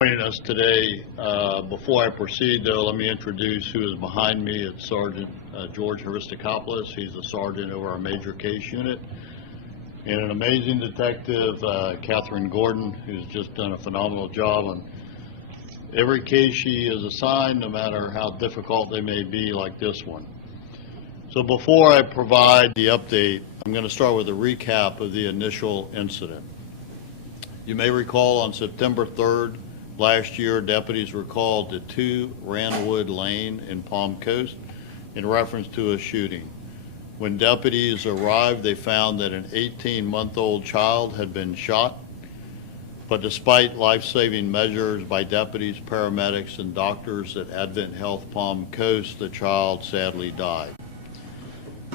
Joining us today. Before I proceed, though, let me introduce who is behind me. It's Sergeant George Haristakopoulos. He's the sergeant over our major case unit. And an amazing detective, Catherine Gordon, who's just done a phenomenal job on every case she is assigned, no matter how difficult they may be, like this one. So before I provide the update, I'm going to start with a recap of the initial incident. You may recall on September 3rd, last year, deputies were called to 2 Randwood Lane in Palm Coast in reference to a shooting. When deputies arrived, they found that an 18-month-old child had been shot, but despite life-saving measures by deputies, paramedics, and doctors at Advent Health Palm Coast, the child sadly died.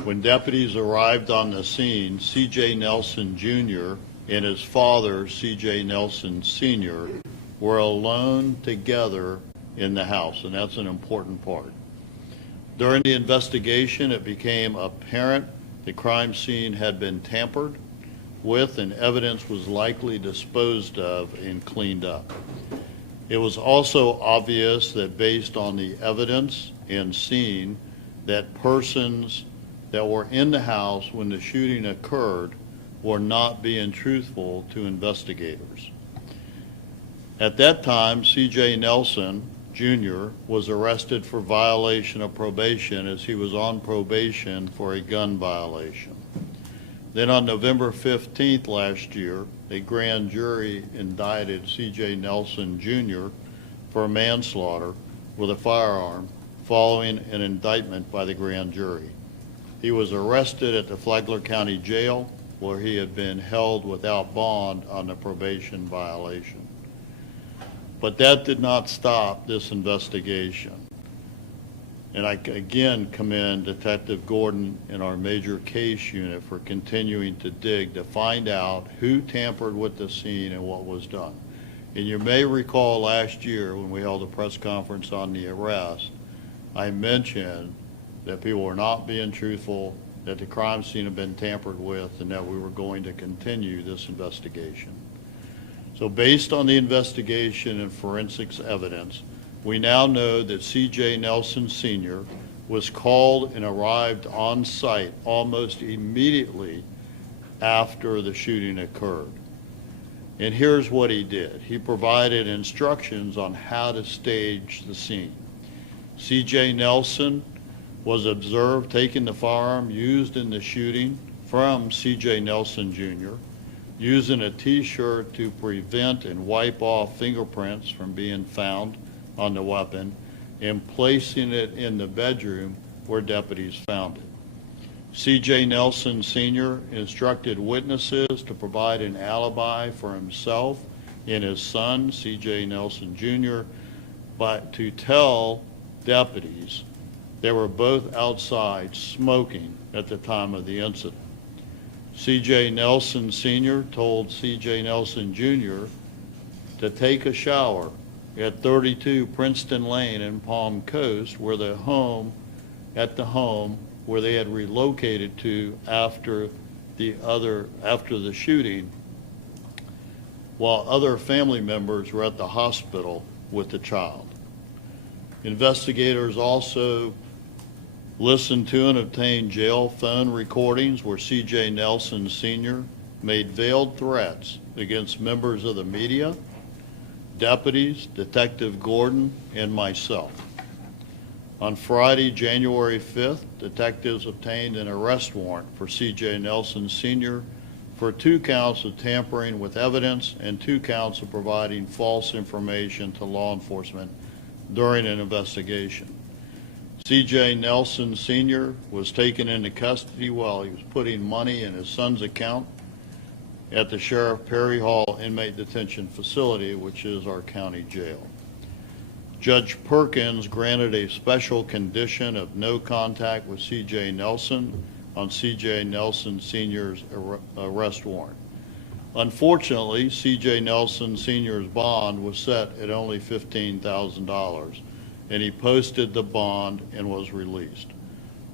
When deputies arrived on the scene, C.J. Nelson Jr. and his father, C.J. Nelson Sr., were alone together in the house, and that's an important part. During the investigation, it became apparent the crime scene had been tampered with and evidence was likely disposed of and cleaned up. It was also obvious that based on the evidence and scene, that persons that were in the house when the shooting occurred were not being truthful to investigators. At that time, C.J. Nelson Jr. was arrested for violation of probation as he was on probation for a gun violation. Then on November 15th last year, a grand jury indicted C.J. Nelson Jr. for manslaughter with a firearm following an indictment by the grand jury. He was arrested at the Flagler County Jail where he had been held without bond on the probation violation. But that did not stop this investigation. And I again commend Detective Gordon and our major case unit for continuing to dig to find out who tampered with the scene and what was done. And you may recall last year when we held a press conference on the arrest, I mentioned that people were not being truthful, that the crime scene had been tampered with, and that we were going to continue this investigation. So based on the investigation and forensics evidence, we now know that C.J. Nelson Sr. was called and arrived on site almost immediately after the shooting occurred. And here's what he did. He provided instructions on how to stage the scene. C.J. Nelson was observed taking the firearm used in the shooting from C.J. Nelson Jr., using a T-shirt to prevent and wipe off fingerprints from being found on the weapon, and placing it in the bedroom where deputies found it. C.J. Nelson Sr. instructed witnesses to provide an alibi for himself and his son, C.J. Nelson Jr., but to tell deputies they were both outside smoking at the time of the incident. C.J. Nelson Sr. told C.J. Nelson Jr. to take a shower at 32 Princeton Lane in Palm Coast, where the home where they had relocated to after the shooting, while other family members were at the hospital with the child. Investigators also listened to and obtained jail phone recordings where C.J. Nelson Sr. made veiled threats against members of the media, deputies, Detective Gordon, and myself. On Friday, January 5th, detectives obtained an arrest warrant for C.J. Nelson Sr. for 2 counts of tampering with evidence and 2 counts of providing false information to law enforcement during an investigation. C.J. Nelson Sr. was taken into custody while he was putting money in his son's account at the Sheriff Perry Hall Inmate Detention Facility, which is our county jail. Judge Perkins granted a special condition of no contact with C.J. Nelson on C.J. Nelson Sr.'s arrest warrant. Unfortunately, C.J. Nelson Sr.'s bond was set at only $15,000. And he posted the bond and was released.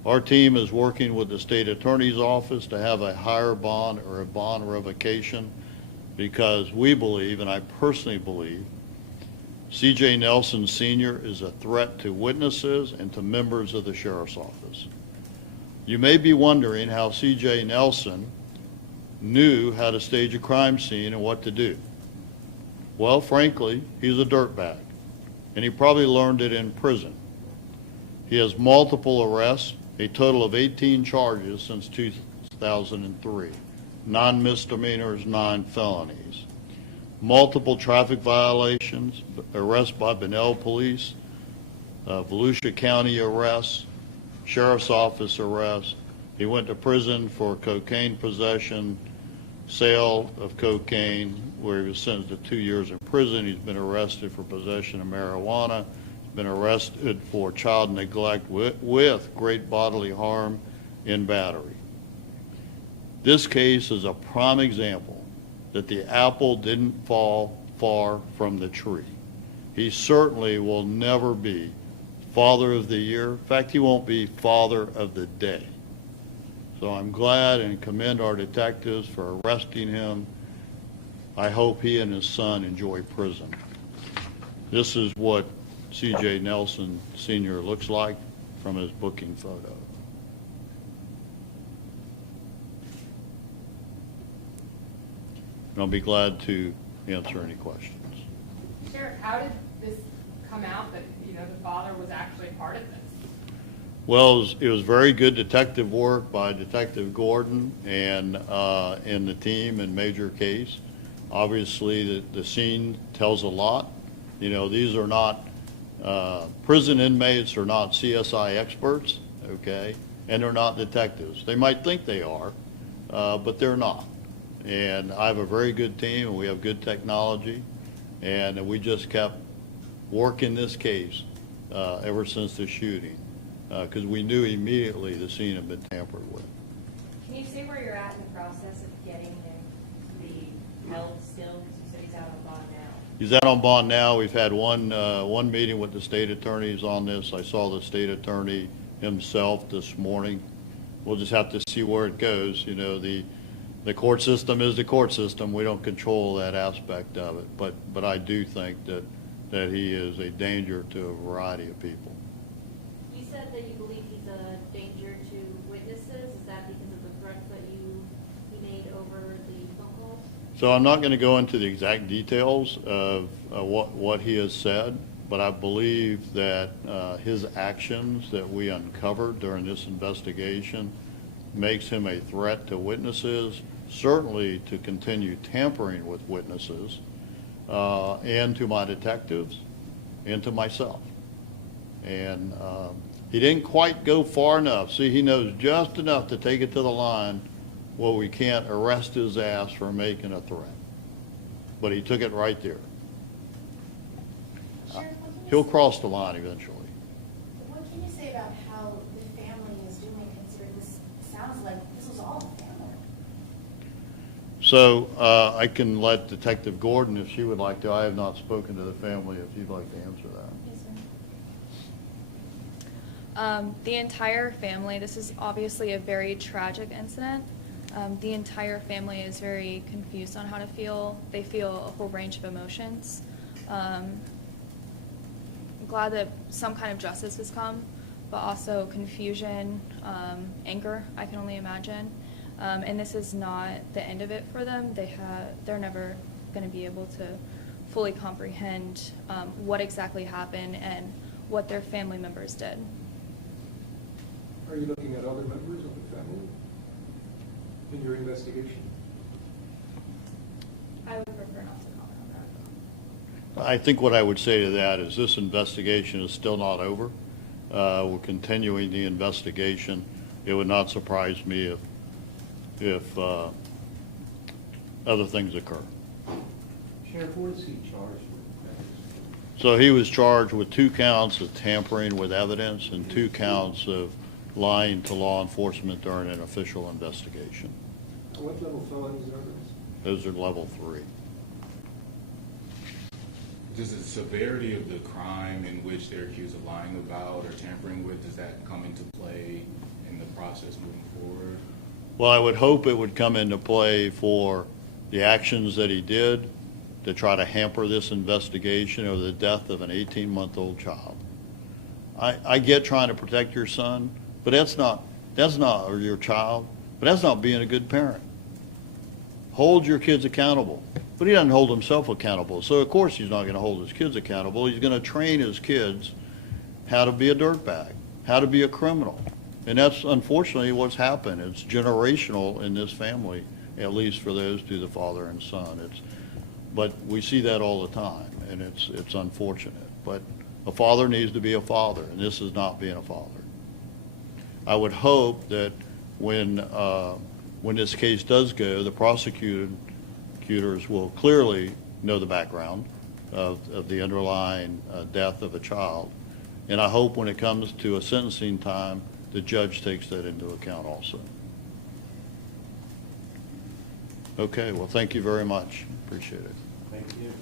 Our team is working with the state attorney's office to have a higher bond or a bond revocation because we believe, and I personally believe, C.J. Nelson Sr. is a threat to witnesses and to members of the Sheriff's Office. You may be wondering how C.J. Nelson knew how to stage a crime scene and what to do. Well, frankly, he's a dirtbag, and he probably learned it in prison. He has multiple arrests, a total of 18 charges since 2003, 9 misdemeanors, 9 felonies. Multiple traffic violations, arrests by Bunnell Police, Volusia County arrests, Sheriff's Office arrests. He went to prison for cocaine possession, sale of cocaine, where he was sentenced to 2 years in prison. He's been arrested for possession of marijuana. He's been arrested for child neglect with great bodily harm in battery. This case is a prime example that the apple didn't fall far from the tree. He certainly will never be Father of the Year. In fact, he won't be Father of the Day. So I'm glad and commend our detectives for arresting him. I hope he and his son enjoy prison. This is what C.J. Nelson Sr. looks like from his booking photo. And I'll be glad to answer any questions. Sheriff, how did this come out that, the father was actually part of this? Well, it was very good detective work by Detective Gordon and the team in Major Case. Obviously, the scene tells a lot. These are not, prison inmates are not CSI experts, okay? And they're not detectives. They might think they are, but they're not. And I have a very good team, and we have good technology, and we just kept working this case ever since the shooting, because we knew immediately the scene had been tampered with. Can you say where you're at in the process of getting him to be held still? Because you said he's out on bond now. He's out on bond now. We've had one meeting with the state attorneys on this. I saw the state attorney himself this morning. We'll just have to see where it goes. The court system is the court system. We don't control that aspect of it. But I do think that he is a danger to a variety of people. You said that you believe he's a danger to witnesses. Is that because of the threats that he made over the phone calls? So I'm not going to go into the exact details of what he has said, but I believe that his actions that we uncovered during this investigation makes him a threat to witnesses, certainly to continue tampering with witnesses, and to my detectives, and to myself. And he didn't quite go far enough. See, he knows just enough to take it to the line where we can't arrest his ass for making a threat. But he took it right there. He'll cross the line eventually. What can you say about how the family is doing, considering this sounds like this was all the family? So I can let Detective Gordon, if she would like to. I have not spoken to the family, if you'd like to answer that. Yes, sir. The entire family, this is obviously a very tragic incident. The entire family is very confused on how to feel. They feel a whole range of emotions. I'm glad that some kind of justice has come, but also confusion, anger, I can only imagine. And this is not the end of it for them. They're never going to be able to fully comprehend what exactly happened and what their family members did. Are you looking at other members of the family in your investigation? I would prefer not to comment on that. I think what I would say to that is this investigation is still not over. We're continuing the investigation. It would not surprise me if other things occur. Sheriff, what is he charged with? So he was charged with 2 counts of tampering with evidence and 2 counts of lying to law enforcement during an official investigation. What level felonies are those? Those are level 3. Does the severity of the crime in which they're accused of lying about or tampering with, does that come into play in the process moving forward? Well, I would hope it would come into play for the actions that he did to try to hamper this investigation over the death of an 18-month-old child. I get trying to protect your son, but that's not, or your child, but that's not being a good parent. Hold your kids accountable. But he doesn't hold himself accountable. So of course he's not going to hold his kids accountable. He's going to train his kids how to be a dirtbag, how to be a criminal. And that's unfortunately what's happened. It's generational in this family, at least for those two, the father and son. But we see that all the time, and it's unfortunate. But a father needs to be a father, and this is not being a father. I would hope that when this case does go, the prosecutors will clearly know the background of the underlying death of a child. And I hope when it comes to a sentencing time, the judge takes that into account also. Okay, well, thank you very much. Appreciate it. Thank you.